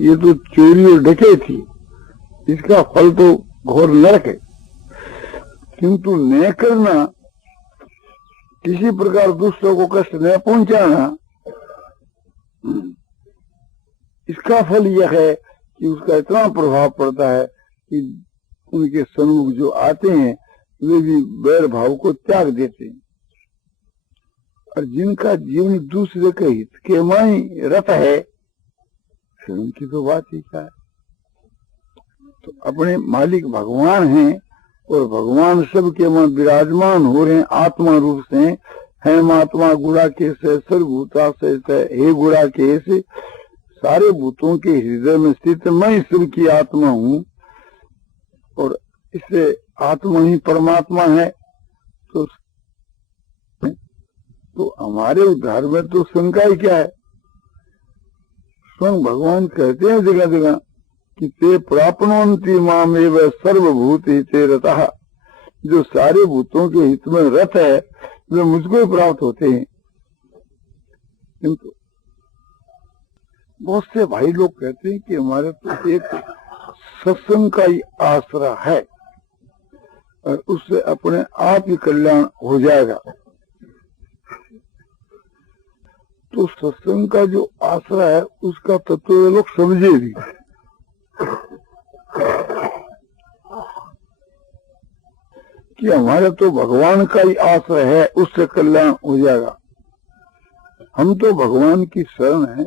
ये तो चोरी और डकैती, इसका फल तो घोर नरक है। किंतु न करना, किसी प्रकार दूसरों को कष्ट न पहुंचाना, इसका फल यह है कि उसका इतना प्रभाव पड़ता है कि उनके सन्मुख जो आते हैं वे भी वैर भाव को त्याग देते हैं। और जिनका जीवन दूसरे के हित के में रत है, फिर उनकी तो बात ही क्या है। तो अपने मालिक भगवान हैं और भगवान सबके मन विराजमान हो रहे हैं आत्मा रूप से। है महात्मा गुड़ा के से सर्वभूता से हे गुड़ा के से, सारे भूतों के हृदय में स्थित मैं ईश्वर की आत्मा हूँ और इससे आत्मा ही परमात्मा है। तो हमारे उद्धार में तो शंका ही क्या है। स्वयं भगवान कहते हैं जगह जगह कि ते प्राप्नोन्ति माम एव सर्वभूत हिते रतः, जो सारे भूतों के हित में रत है वे मुझको ही प्राप्त होते हैं। किंतु बहुत से भाई लोग कहते हैं कि हमारे तो एक सत्संग का ही आसरा है और उससे अपने आप ही कल्याण हो जाएगा। तो सत्संग का जो आसरा है उसका तत्व वे लोग समझे भी। कि हमारे तो भगवान का ही आश्रय है, उससे कल्याण हो जाएगा। हम तो भगवान की शरण है,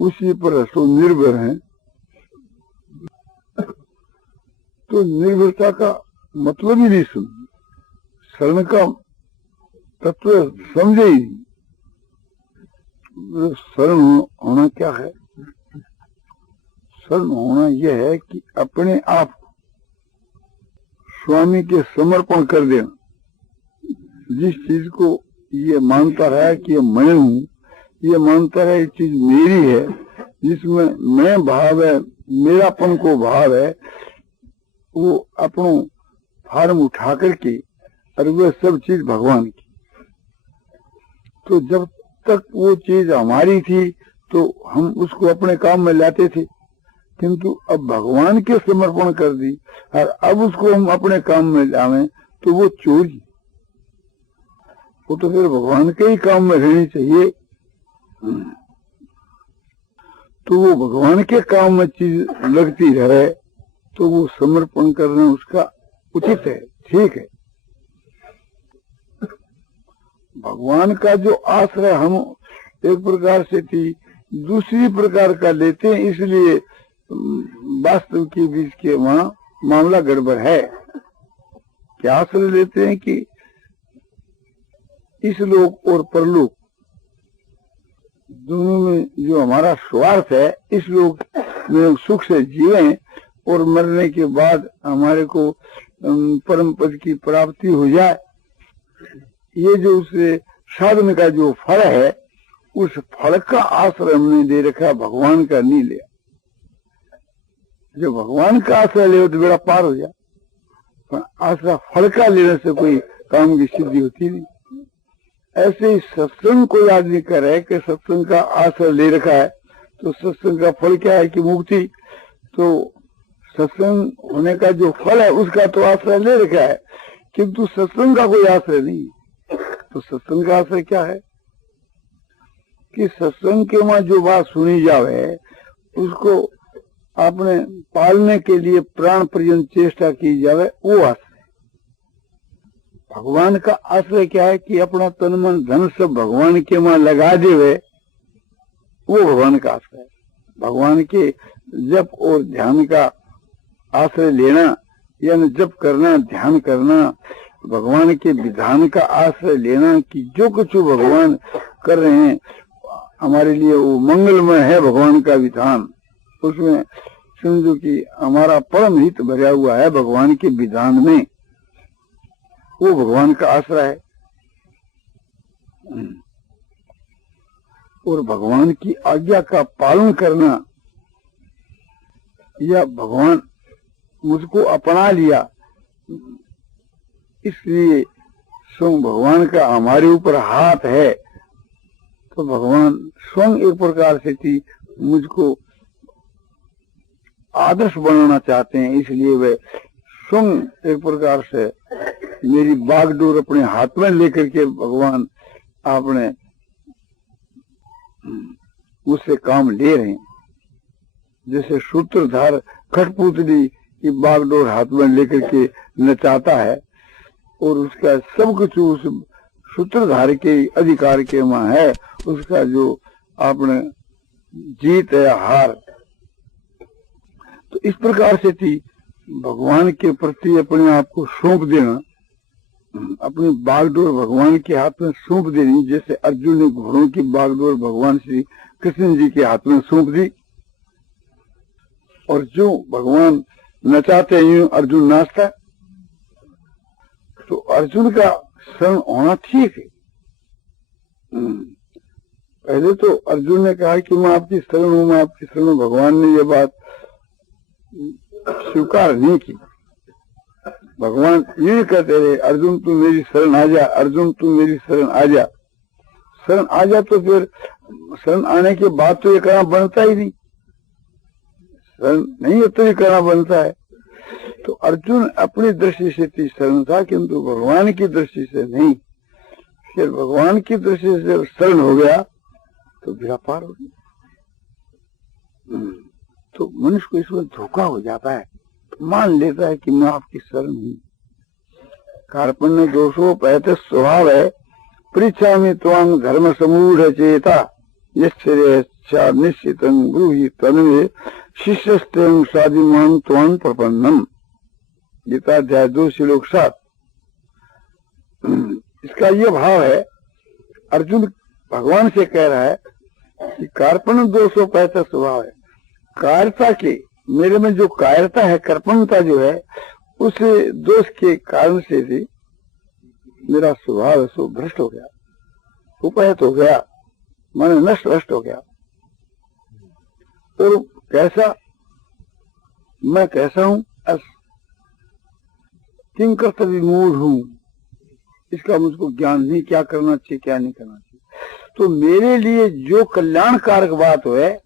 उसी पर तो निर्भर हैं। तो निर्भरता का मतलब ही नहीं सुन, शरण का तत्व समझे ही नहीं। शरण होना क्या है? शरण होना यह है कि अपने आप स्वामी के समर्पण कर देना। जिस चीज को ये मानता रहा कि ये मैं हूँ, ये मानता रहा ये चीज मेरी है, जिसमें मैं भाव है, मेरापन को भाव है, वो अपनों फार्म उठा करके और वह सब चीज भगवान की। तो जब तक वो चीज हमारी थी तो हम उसको अपने काम में लाते थे, किंतु अब भगवान के समर्पण कर दी और अब उसको हम अपने काम में लावें तो वो चोरी। वो तो फिर भगवान के ही काम में रहनी चाहिए। तो वो भगवान के काम में चीज लगती रहे तो वो समर्पण करना उसका उचित है, ठीक है। भगवान का जो आश्रय हम एक प्रकार से थी दूसरी प्रकार का लेते हैं, इसलिए वास्तव के बीच के वहां मामला गड़बड़ है। क्या आश्रय लेते हैं कि इस लोक और परलोक दोनों में जो हमारा स्वार्थ है, इस लोक में सुख से जीवें और मरने के बाद हमारे को परम पद की प्राप्ति हो जाए। ये जो उससे साधन का जो फल है, उस फल का आश्रय हमने दे रखा, भगवान का नहीं लिया। जो भगवान का आश्रय ले तो बेड़ा पार हो जाए, पर आश्रय फल का लेने से कोई काम की सिद्धि होती नहीं। ऐसे ही सत्संग कोई आदमी करे कि सत्संग का आश्रय ले रखा है, तो सत्संग का फल क्या है कि मुक्ति। तो सत्संग होने का जो फल है उसका तो आश्रय ले रखा है, किंतु सत्संग का कोई आश्रय नहीं। तो सत्संग का आश्रय क्या है कि सत्संग के वहां जो बात सुनी जावे उसको अपने पालने के लिए प्राण पर्यंत चेष्टा की जावे, वो आश्रय। भगवान का आश्रय क्या है कि अपना तन मन धन सब भगवान के वहां लगा देवे, वो भगवान का आश्रय है। भगवान के जप और ध्यान का आश्रय लेना, यानी जप करना, ध्यान करना, भगवान के विधान का आश्रय लेना कि जो कुछ भगवान कर रहे हैं हमारे लिए वो मंगलमय है। भगवान का विधान, उसमें समझो कि हमारा परम हित भरा हुआ है भगवान के विधान में, वो भगवान का आश्रय है। और भगवान की आज्ञा का पालन करना, या भगवान मुझको अपना लिया इसलिए स्वयं भगवान का हमारे ऊपर हाथ है, तो भगवान स्वयं एक प्रकार से थी मुझको आदर्श बनाना चाहते हैं, इसलिए वे स्वयं एक प्रकार से मेरी बागडोर अपने हाथ में लेकर के भगवान आपने मुझसे काम ले रहे हैं। जैसे सूत्रधार कठपुतली की बागडोर हाथ में लेकर के नचाता है और उसका सब कुछ उस सूत्रधार के अधिकार के वहां है, उसका जो आपने जीत है हार। तो इस प्रकार से थी भगवान के प्रति अपने आप को सौंप देना, अपनी बागडोर भगवान के हाथ में सौंप देनी। जैसे अर्जुन ने घोड़ों की बागडोर भगवान श्री कृष्ण जी के हाथ में सौंप दी, और जो भगवान नचाते हैं अर्जुन नाचता। तो अर्जुन का शरण होना ठीक है। पहले तो अर्जुन ने कहा कि मैं आपकी शरण हूं, मैं आपकी शरण हूं। भगवान ने ये बात स्वीकार नहीं की। भगवान ये कहते रहे, अर्जुन तू मेरी शरण आ जा, अर्जुन तू मेरी शरण आ जा। शरण आ जा तो फिर शरण आने के बाद तो ये करना बनता ही नहीं, शरण नहीं है तो ये करना बनता है। तो अर्जुन अपनी दृष्टि से थी शरण था, किंतु भगवान की दृष्टि से नहीं। फिर भगवान की दृष्टि से शरण हो गया तो बेड़ा पार हो गया। तो मनुष्य को इसमें धोखा हो जाता है, तो मान लेता है कि मैं आपकी शरण हूं। कार्पण्य दोषो पहते स्वभाव है, परीक्षा में त्वांग धर्म समूढ़ चेता यच्छा निश्चित ब्रूहि तन्वे शिष्यस्तें साधिमान त्वां प्रपन्नम। गीता अध्याय 2 श्लोक 7। इसका ये भाव है, अर्जुन भगवान से कह रहा है कि कार्पण दोषों पहता स्वभाव है, कायरता के मेरे में जो कायरता है, कर्पणता जो है, उस दोष के कारण से भी मेरा स्वभाव है सो भ्रष्ट हो गया, उपहत हो गया, मन नष्ट भ्रष्ट हो गया। और कैसा मैं कैसा हूं, किं कर्तव्य मूढ़ हूं, इसका मुझको ज्ञान नहीं, क्या करना चाहिए क्या नहीं करना चाहिए। तो मेरे लिए जो कल्याणकारक बात है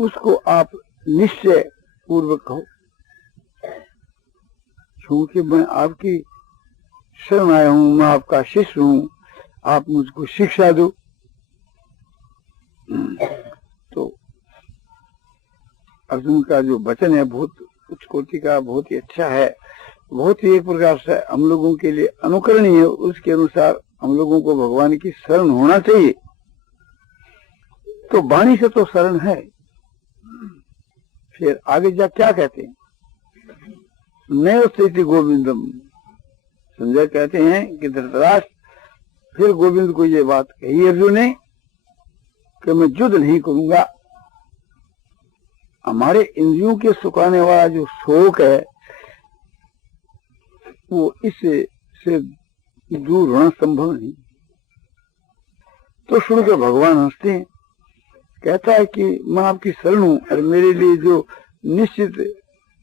उसको आप निश्चय पूर्वक कहो, क्योंकि मैं आपकी शरण आया हूं, मैं आपका शिष्य हूं, आप मुझको शिक्षा दो। तो अर्जुन का जो वचन है बहुत उच्च कोटि का, बहुत ही अच्छा है, बहुत ही एक प्रकार से हम लोगों के लिए अनुकरणीय है। उसके अनुसार हम लोगों को भगवान की शरण होना चाहिए। तो वाणी से तो शरण है, फिर आगे जा क्या कहते हैं, नयो स्थिति गोविंदम। संजय कहते हैं कि धृतराष्ट्र फिर गोविंद को ये बात कही अर्जुन ने कि मैं युद्ध नहीं करूंगा। हमारे इंद्रियों के सुखाने वाला जो शोक है वो इससे से दूर होना संभव नहीं। तो सुन के भगवान हंसते हैं, कहता है कि मैं आपकी शरण हूं और मेरे लिए जो निश्चित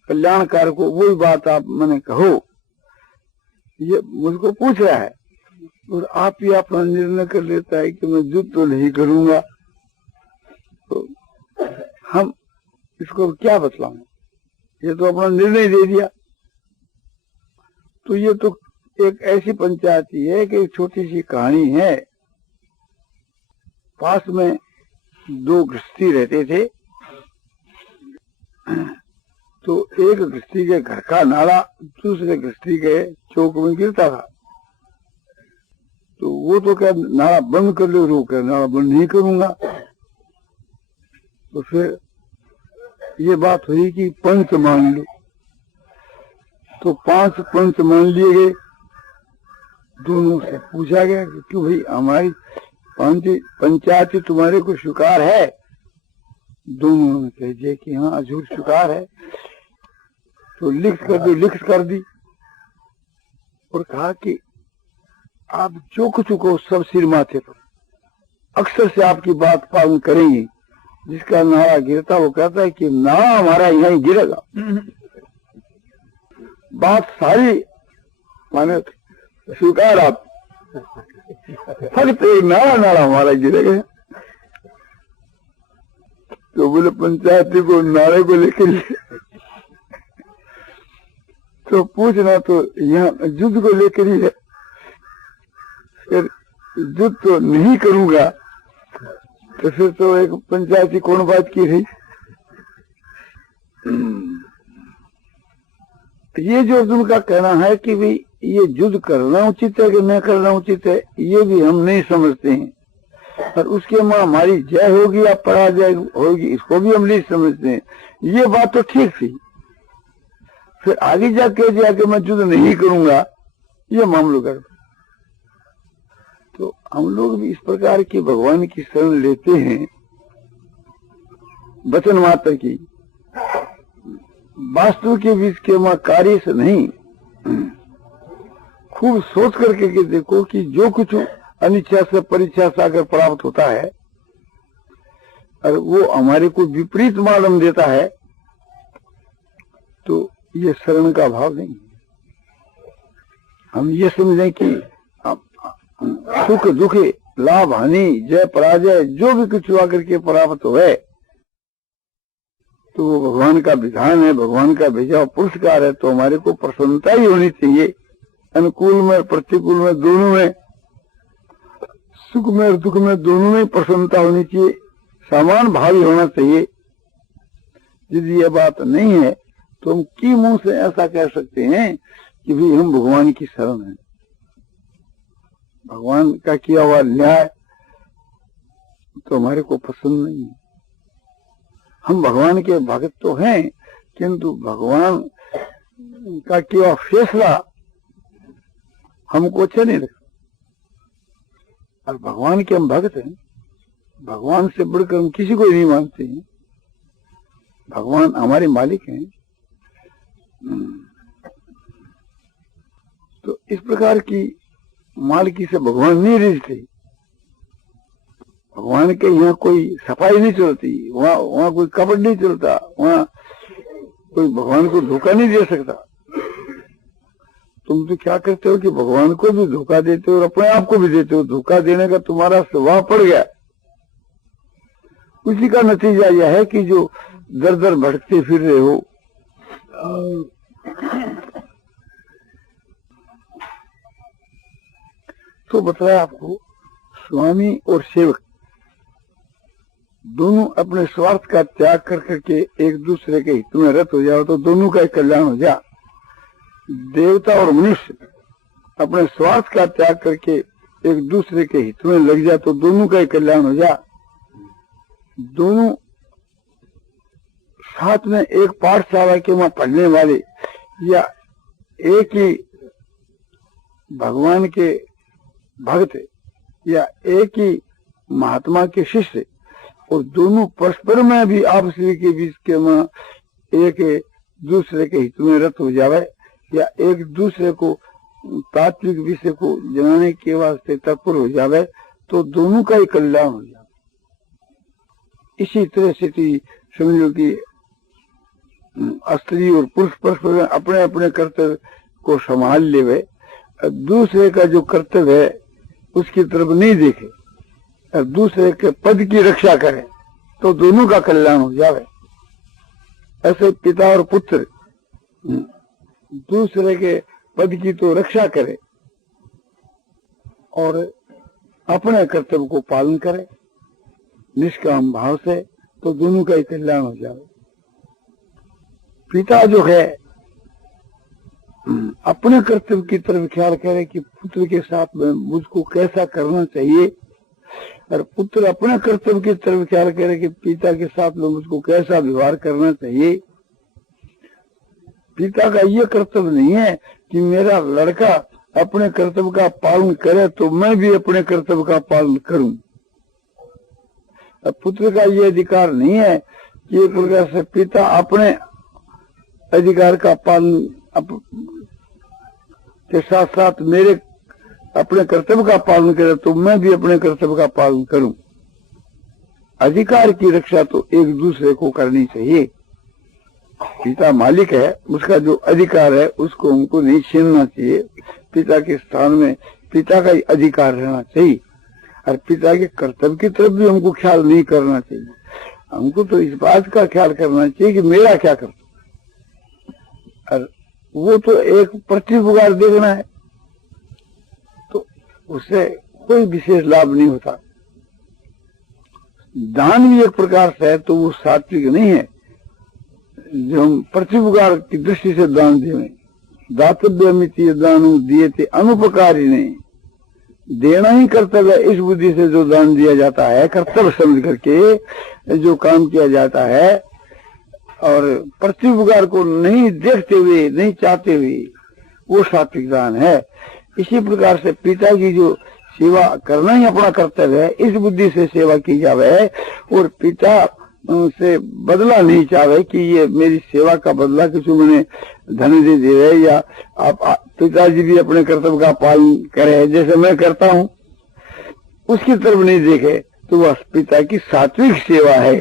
कल्याणकार को वही बात आप मैंने कहो, ये मुझको पूछ रहा है और आप ही अपना निर्णय कर लेता है कि मैं युद्ध तो नहीं करूंगा। तो हम इसको क्या बतलाऊं, ये तो अपना निर्णय दे दिया। तो ये तो एक ऐसी पंचायती है कि एक छोटी सी कहानी है। पास में दो गृहस्थी रहते थे, तो एक गृहस्थी के घर का नाला दूसरे गृहस्थी के चौक में गिरता था। तो वो तो क्या नाला बंद कर लो, रोक नाला बंद नहीं करूंगा। तो फिर ये बात हुई कि पंच मान लो। तो 5 पंच मान लिए गए। दोनों से पूछा गया कि क्यों भाई हमारी पंचायत तुम्हारे को स्वीकार है? दोनों ने कह दिया कि हाँ हजूर स्वीकार है। तो लिख कर दी और कहा कि आप जो कुछ को सब सिर माथे पर, अक्सर से आपकी बात पालन करेंगे। जिसका नारा गिरता वो कहता है कि नारा हमारा यहीं गिरेगा। बात सारी माने स्वीकार आप, फक्त एक नारा हमारा गिरेगा। तो बोले पंचायती को नारे को लेकर तो पूछना तो यहाँ युद्ध को लेकर ही है। फिर युद्ध तो नहीं करूंगा तो फिर तो एक पंचायती कौन बात की रही। ये जो अर्जुन का कहना है कि भाई ये युद्ध करना उचित है कि न करना उचित है, ये भी हम नहीं समझते हैं। और उसके मां हमारी जय होगी या पराजय होगी, इसको भी हम नहीं समझते हैं। ये बात तो ठीक थी, फिर आगे जाके जाके मैं युद्ध नहीं करूंगा, ये मामलो कर। तो हम लोग भी इस प्रकार की भगवान की शरण लेते हैं, वचन मात्र की, वास्तव के बीच के मां कार्य से नहीं। खूब सोच करके के देखो कि जो कुछ अनिच्छा से परीक्षा से अगर प्राप्त होता है और वो हमारे को विपरीत मालूम देता है तो ये शरण का भाव नहीं। हम ये समझें कि सुख दुख लाभ हानि जय पराजय जो भी कुछ आकर के प्राप्त हो है तो वो भगवान का विधान है, भगवान का भेजा पुरस्कार है। तो हमारे को प्रसन्नता ही होनी चाहिए, अनुकूल में प्रतिकूल में दोनों में, सुख में और दुख में दोनों में प्रसन्नता होनी चाहिए, समान भाव ही होना चाहिए। यदि ये बात नहीं है तो हम की मुंह से ऐसा कह सकते हैं कि भाई हम भगवान की शरण हैं, भगवान का किया हुआ न्याय तो हमारे को पसंद नहीं है। हम भगवान के भक्त तो हैं किंतु भगवान का किया फैसला हमको अच्छा नहीं लगता। और भगवान के हम भक्त हैं, भगवान से बढ़कर हम किसी को नहीं मानते हैं। भगवान हमारे मालिक हैं। तो इस प्रकार की मालिकी से भगवान नहीं रिझते। भगवान के यहाँ कोई सफाई नहीं चलती, वहाँ कोई कपट नहीं चलता, वहाँ कोई भगवान को धोखा नहीं दे सकता। तुम तो क्या करते हो कि भगवान को भी धोखा देते हो और अपने आप को भी देते हो। धोखा देने का तुम्हारा स्वभाव पड़ गया। उसी का नतीजा यह है कि जो दर दर भटकते फिर रहे हो। तो बताया आपको, स्वामी और सेवक दोनों अपने स्वार्थ का त्याग कर करके एक दूसरे के हित में रत हो जाओ तो दोनों का कल्याण हो जा। देवता और मनुष्य अपने स्वार्थ का त्याग करके एक दूसरे के हित में लग जा तो दोनों का कल्याण हो जा। दोनों साथ में एक पाठशाला के वहां पढ़ने वाले या एक ही भगवान के भक्त या एक ही महात्मा के शिष्य, और दोनों परस्पर में भी आपस के बीच के में एक दूसरे के हित में रत हो जावे या एक दूसरे को तात्विक विषय को जनाने के वास्ते तत्पर हो जावे तो दोनों का ही कल्याण हो जाए। इसी तरह से समझो कि स्त्री और पुरुष परस्पर अपने अपने कर्तव्य को संभाल लेवे, दूसरे का जो कर्तव्य है उसकी तरफ नहीं देखे और दूसरे के पद की रक्षा करे तो दोनों का कल्याण हो जावे। ऐसे पिता और पुत्र दूसरे के पद की तो रक्षा करे और अपने कर्तव्य को पालन करे निष्काम भाव से तो दोनों का ही कल्याण हो जावे। पिता जो है अपने कर्तव्य की तरफ ख्याल करे कि पुत्र के साथ में मुझको कैसा करना चाहिए, और पुत्र अपने कर्तव्य की तरफ ख्याल करे कि पिता के साथ में मुझको कैसा व्यवहार करना चाहिए। पिता का ये कर्तव्य नहीं है कि मेरा लड़का अपने कर्तव्य का पालन करे तो मैं भी अपने कर्तव्य का पालन करूं। पुत्र का ये अधिकार नहीं है कि एक प्रकार से पिता अपने अधिकार का पालन के साथ साथ मेरे अपने कर्तव्य का पालन करे तो मैं भी अपने कर्तव्य का पालन करूं। अधिकार की रक्षा तो एक दूसरे को करनी चाहिए। पिता मालिक है, उसका जो अधिकार है उसको हमको नहीं छीनना चाहिए। पिता के स्थान में पिता का ही अधिकार रहना चाहिए और पिता के कर्तव्य की तरफ भी हमको ख्याल नहीं करना चाहिए। हमको तो इस बात का ख्याल करना चाहिए कि मेरा क्या कर, और वो तो एक प्रतिपकार देखना है, तो उससे कोई विशेष लाभ नहीं होता। दान भी एक प्रकार से है तो वो सात्विक नहीं है। जो हम प्रतिपकार की दृष्टि से दान देवें, दातव्यमिति दानु दिए थे अनुपकारी नहीं, देना ही कर्तव्य, इस बुद्धि से जो दान दिया जाता है कर्तव्य समझ करके जो काम किया जाता है, और प्रतिपकार को नहीं देखते हुए, नहीं चाहते हुए, वो सात्विक दान है। इसी प्रकार से पिता की जो सेवा करना ही अपना कर्तव्य है, इस बुद्धि से सेवा की जावे, और पिता से बदला नहीं चाहे कि ये मेरी सेवा का बदला किसी मैंने धन दे दे, या आप पिताजी भी अपने कर्तव्य का पालन करे जैसे मैं करता हूँ, उसकी तरफ नहीं देखे, तो वह पिता की सात्विक सेवा है,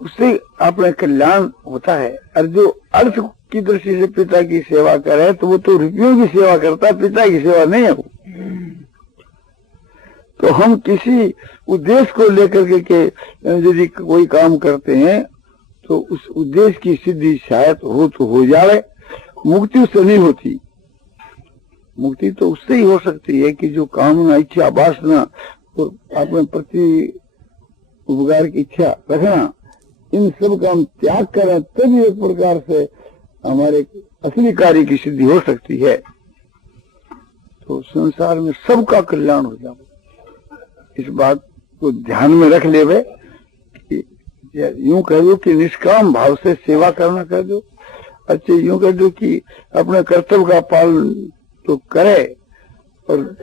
उससे अपने कल्याण होता है। और जो अर्थ की दृष्टि से पिता की सेवा करे तो वो तो रुपयों की सेवा करता है, पिता की सेवा नहीं है वो। तो हम किसी उद्देश्य को लेकर के यदि कोई काम करते हैं तो उस उद्देश्य की सिद्धि शायद हो तो हो जाए, मुक्ति उससे नहीं होती। मुक्ति तो उससे ही हो सकती है कि जो कामना, इच्छा, वासना और अपने प्रति उपकार की इच्छा रखना, इन सब का हम त्याग करें, तभी एक प्रकार से हमारे असली कार्य की सिद्धि हो सकती है। तो संसार में सबका कल्याण हो जाए, इस बात को ध्यान में रख लेवे। यूं कह दो कि निष्काम भाव से सेवा करना कह दो, अच्छा यूं कह दो कि अपने कर्तव्य का पालन तो करे, और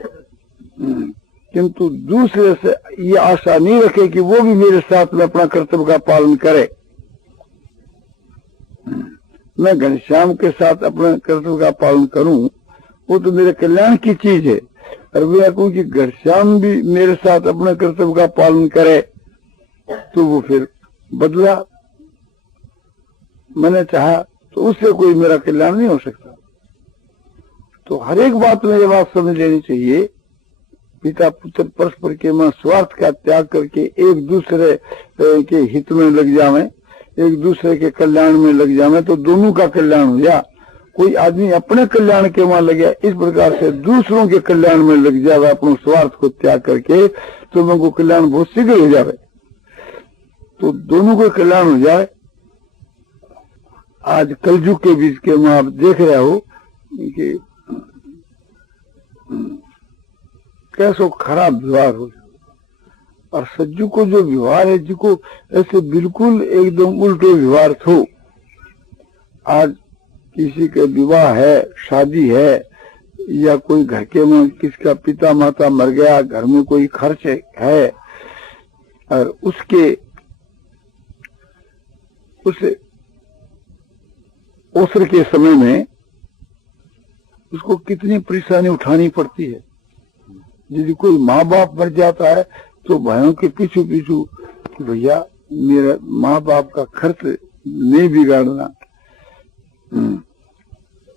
किंतु दूसरे से ये आशा नहीं रखे कि वो भी मेरे साथ में अपना कर्तव्य का पालन करे। मैं घनश्याम के साथ अपने कर्तव्य का पालन करूं, वो तो मेरे कल्याण की चीज है, और मैं कहूं कि घनश्याम भी मेरे साथ अपने कर्तव्य का पालन करे, तो वो फिर बदला मैंने चाहा तो उससे कोई मेरा कल्याण नहीं हो सकता। तो हर एक बात में ये बात समझ लेनी चाहिए, पिता पुत्र परस्पर के में स्वार्थ का त्याग करके एक दूसरे के हित में लग जावे, एक दूसरे के कल्याण में लग जावे, तो दोनों का कल्याण हो जा। कोई आदमी अपने कल्याण के वहां लग गया, इस प्रकार से दूसरों के कल्याण में लग जावे अपने स्वार्थ को त्याग करके, तो उनको कल्याण बहुत शीघ्र हो जावे, तो दोनों को कल्याण हो जाए। आज कलयुग के बीच के में आप देख रहे हो कि कैसो खराब व्यवहार हो, और सज्जू को जो व्यवहार है, जिको ऐसे बिल्कुल एकदम उल्टे व्यवहार थो। आज किसी के विवाह है, शादी है, या कोई घर के में किसका पिता माता मर गया, घर में कोई खर्च है, और उस अवसर के समय में उसको कितनी परेशानी उठानी पड़ती है। यदि कोई माँ बाप मर जाता है तो भाइयों के पीछू पीछू कि भैया मेरा माँ बाप का खर्च नहीं बिगाड़ना,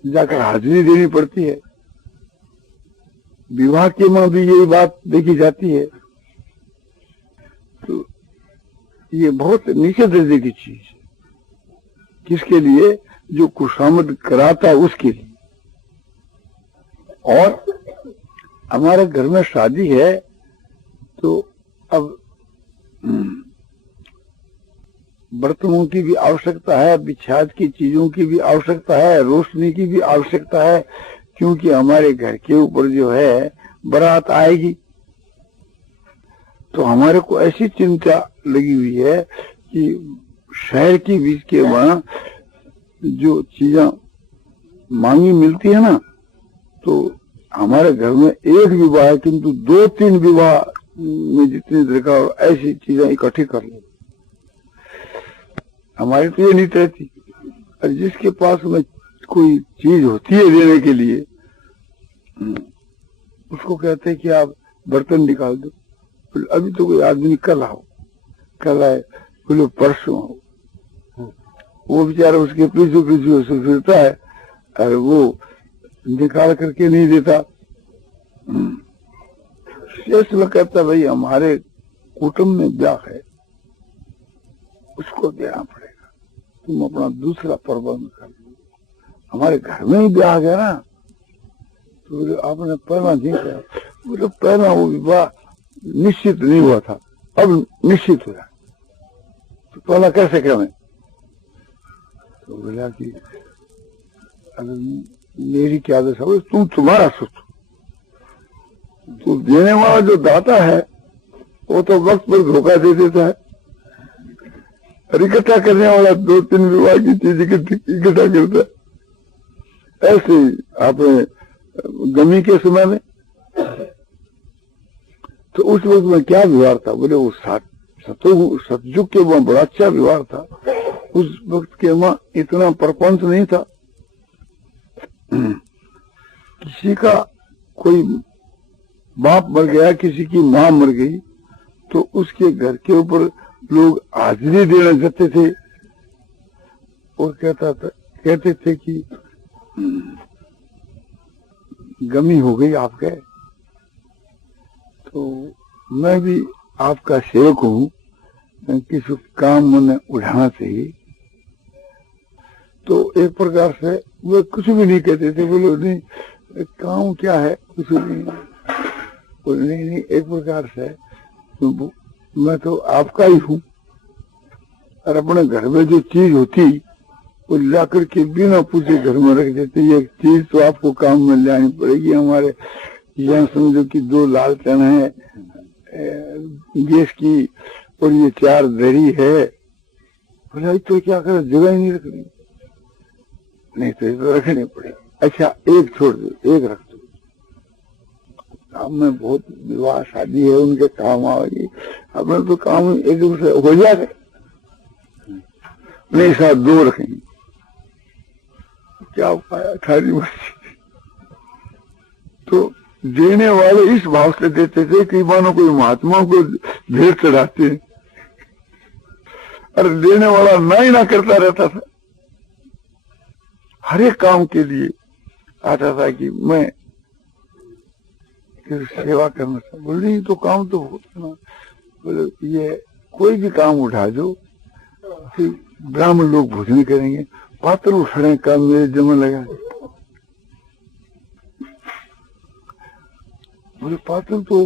जाकर हाजिरी देनी पड़ती है। विवाह के में भी यही बात देखी जाती है। तो ये बहुत नीचे दर्जे की चीज है, किसके लिए? जो खुशामद कराता है उसके लिए। और हमारे घर में शादी है तो अब बर्तनों की भी आवश्यकता है, बिछाद की चीजों की भी आवश्यकता है, रोशनी की भी आवश्यकता है, क्योंकि हमारे घर के ऊपर जो है बारात आएगी। तो हमारे को ऐसी चिंता लगी हुई है कि शहर के बीच के वहां जो चीजें मांगी मिलती है ना, तो हमारे घर में एक विवाह है किंतु 2-3 विवाह में जितनी दरकार ऐसी चीजें इकट्ठी कर ले। हमारी तो ये नीति रहती, और जिसके पास में कोई चीज होती है देने के लिए, उसको कहते हैं कि आप बर्तन निकाल दो। अभी तो कोई आदमी कल आओ, कल आए, बोले परसों आओ। वो बेचारा उसके पीछे पीछे से फिरता है और वो निकाल करके नहीं देता। शेष में कहता भाई हमारे कुटुंब में ब्याह है, उसको देना पड़ेगा, तुम अपना दूसरा प्रबंध कर लो। हमारे घर में ही ब्याह गया ना, तो बोले आपने पहला नहीं किया। बोले पहला वो विवाह निश्चित नहीं हुआ था, अब निश्चित हुआ, तो पहला कैसे करें? तो बोला कि अगर मेरी क्या आदत है, तुम तुम्हारा सोचो, तो देने वाला जो दाता है वो तो वक्त पर धोखा दे देता है, और इकट्ठा करने वाला 2-3 विवाह की चीज इकट्ठा करता है। ऐसे आपने गमी के समय में, तो उस वक्त में क्या व्यवहार था? बोले वो सतयुग के वहां बड़ा अच्छा व्यवहार था। उस वक्त के वहां इतना प्रपंच नहीं था। किसी का कोई बाप मर गया, किसी की माँ मर गई, तो उसके घर के ऊपर लोग हाजिरी देने जाते थे और कहते थे कि गमी हो गई आपके, तो मैं भी आपका सेवक हूँ, किसी काम मैंने उठाना चाहिए। तो एक प्रकार से वो कुछ भी नहीं कहते थे, बोलो नहीं काम क्या है, कुछ नहीं, बोले नहीं, एक प्रकार से मैं तो आपका ही हूँ, और अपने घर में जो चीज होती वो ला करके बिना पूछे घर में रख देते। ये चीज तो आपको काम में लानी पड़ेगी, हमारे यहाँ समझो कि 2 लालटेन है गैस की, और ये 4 दरी है। बोला तो क्या करे, जगह ही नहीं रखनी, नहीं तो ये तो रखनी पड़ेगी। अच्छा एक छोड़ दो, एक रख दो, काम में बहुत विवाह शादी है, उनके काम आएगी, अपने तो काम एक दूसरे हो जाए, नहीं साथ 2 रखेंगे, क्या पाया थारी मर्जी। तो देने वाले इस भाव से देते थे कि मानो कोई महात्मा को भेंट चढ़ाते हैं, और देने वाला ना ही ना करता रहता था। हर एक काम के लिए आता था कि मैं सेवा करना था। बोले तो काम तो बहुत ना, बोले ये कोई भी काम उठा दो, फिर ब्राह्मण लोग भोजन करेंगे, पात्र उठाने का मेरे जमा लगा। बोले पात्र तो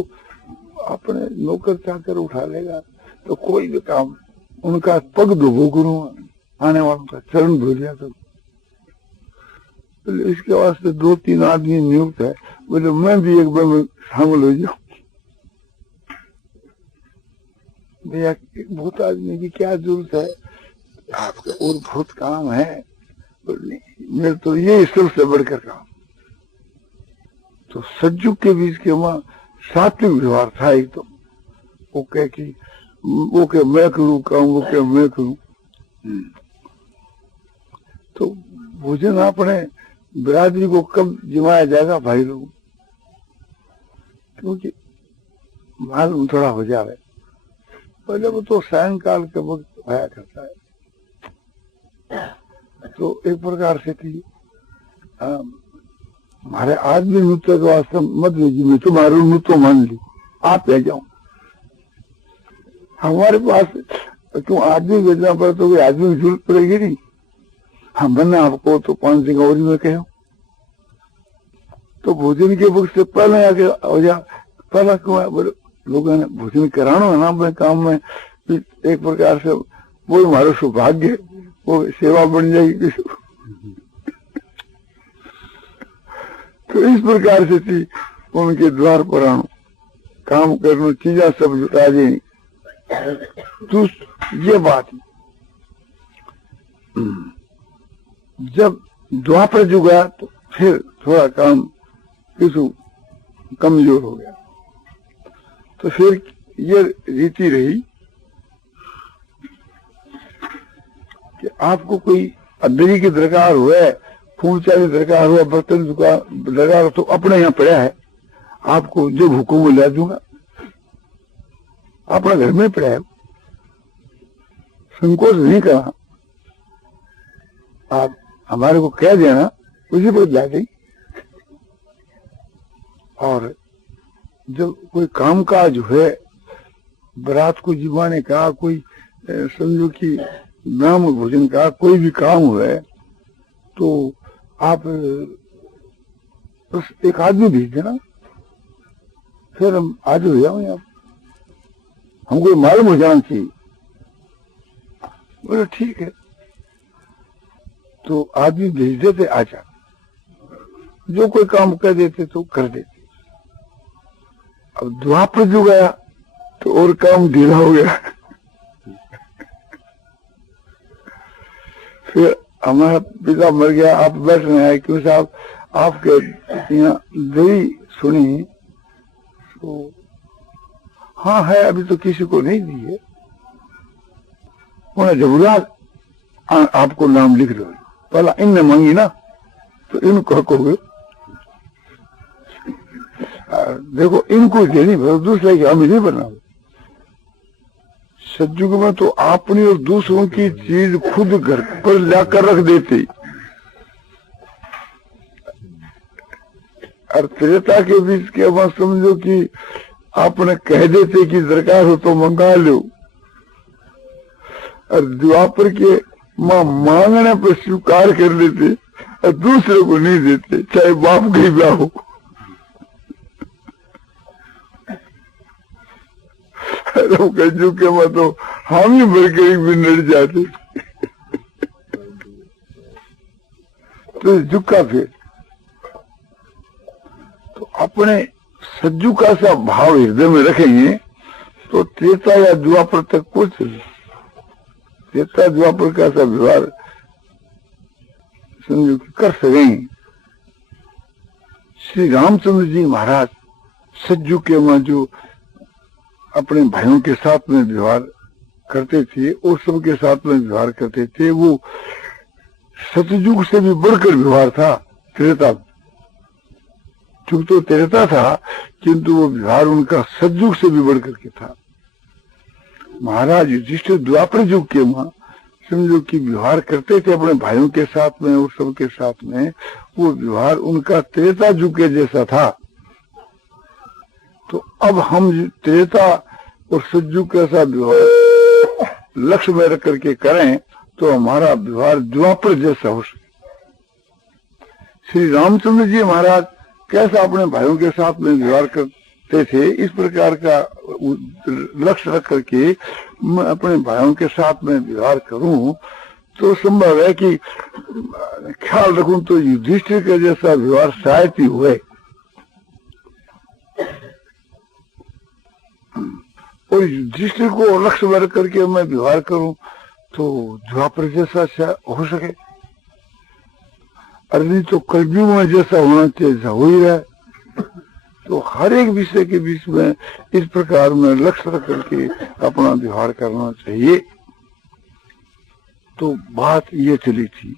अपने नौकर चाकर उठा लेगा, तो कोई भी काम उनका पग धोबो करूंगा, आने वालों का चरण धो दिया करूँ। बोले इसके वास्ते 2-3 आदमी नियुक्त है, बोले मैं भी एक बार में शामिल हो जाऊं। भैया बहुत आदमी की क्या जरूरत है, आपका और बहुत काम है। बोले मेरे तो ये सबसे बढ़कर काम। तो सज्जुग के बीच के वहां सात्विक व्यवहार था एक, तो वो कह कि वो के मैं करूं काम, वो के मैं करूं। तो भोजन अपने बिरादरी को कब जिमाया जाएगा भाई लोग, क्योंकि मालूम थोड़ा हो जाए। पहले वो तो सायंकाल के वक्त आया करता है, तो एक प्रकार से थी हमारे आदमी नृत्य के वास्ते मत भेजी, मैं तुम्हारे नृत्य मान ली, आप ले जाओ हमारे पास। क्यों आदमी भेजना पड़े तो कोई आदमी की जरूरत पड़ेगी नहीं, हम बनना आपको तो 5 जगह और में कहो। तो भोजन के वक्त से पहले आके हो जा, पहला क्यों है? बोले लोगों ने भोजन कराना है ना अपने काम में, एक प्रकार से वो हमारा सौभाग्य, वो सेवा बन जाएगी। तो इस प्रकार से थी उनके द्वार पर आनो, काम करना, चीजा सब जुटा देनी। तो ये बात जब द्वापर युग आया तो फिर थोड़ा काम किसु कमजोर हो गया। तो फिर ये रीति रही कि आपको कोई अदरी की दरकार हुआ, फूल चाली दरकार हुआ, बर्तन दरकार हो, तो अपने यहाँ पड़ा है, आपको जब हुक्म ला दूंगा, अपना घर में पड़ा है, संकोच नहीं करना, आप हमारे को कह देना, उसी पर ला दें। और जब कोई काम काज है, बारात को जिवाने का, कोई समझो कि ब्राह्मण भोजन का कोई भी काम हुआ तो आप बस एक आदमी भेज देना, फिर हम आज हो जाओ यहाँ, हमको मालूम हो जाना चाहिए। बोले ठीक है, तो आदमी भेज देते, आजा, जो कोई काम कर देते तो कर देते। अब द्वापर जो गया तो और काम ढीला हो गया। फिर हमारा पिता मर गया, आप बैठ रहे हैं, क्यों साहब आपके यहाँ दही सुनी तो हाँ है, अभी तो किसी को नहीं दी है। उन्हें जबरदस्त आपको नाम लिख दो, पहला इनने मांगी ना तो इनको कहोगे, देखो इनको देनी, दूसरे की हमें नहीं बना। सतयुग में तो अपनी और दूसरों की चीज खुद घर पर लाकर रख देते, और त्रेता के बीच के बाद समझो कि आपने कह देते कि दरकार हो तो मंगा लो, और द्वापर के मां मांगने पर स्वीकार कर लेते और दूसरे को नहीं देते, चाहे बाप का ही ब्याह हो। कलयुग के में तो हम ही बरकरी भी नड़ जाते। तो झुका फिर तो अपने सज्जू का सा भाव हृदय में रखेंगे तो त्रेता या द्वापर तक कुछ, त्रेता द्वापर का सा व्यवहार समझो कर सकेंगे। श्री रामचंद्र जी महाराज सज्जू के में जो अपने भाइयों के साथ में व्यवहार करते थे और सबके साथ में व्यवहार करते थे, वो सतयुग से भी बढ़कर व्यवहार था। त्रेता युग तो त्रेता था, किंतु वो व्यवहार उनका सतयुग से भी बढ़कर के था। महाराज युधिष्ठिर द्वापर युग के मां समझो कि व्यवहार करते थे अपने भाइयों के साथ में और सबके साथ में, वो व्यवहार उनका त्रेता युग के जैसा था। तो अब हम त्रेता और सतयुग कैसा व्यवहार लक्ष्य में रख करके करें तो हमारा व्यवहार द्वापर जैसा हो सके। श्री रामचंद्र जी महाराज कैसा अपने भाइयों के साथ में व्यवहार करते थे, इस प्रकार का लक्ष्य रख करके मैं अपने भाइयों के साथ में व्यवहार करूं तो संभव है कि ख्याल रखूं तो युधिष्ठिर के जैसा व्यवहार शायद ही हुए, और युधिष्ठिर को लक्ष्य में रख करके मैं व्यवहार करूं तो द्वापर जैसा हो सके। अरे नहीं तो कलयुग में जैसा होना चाहिए हो ही रहा है। तो हर एक विषय के बीच में इस प्रकार में लक्ष्य रख करके अपना व्यवहार करना चाहिए। तो बात ये चली थी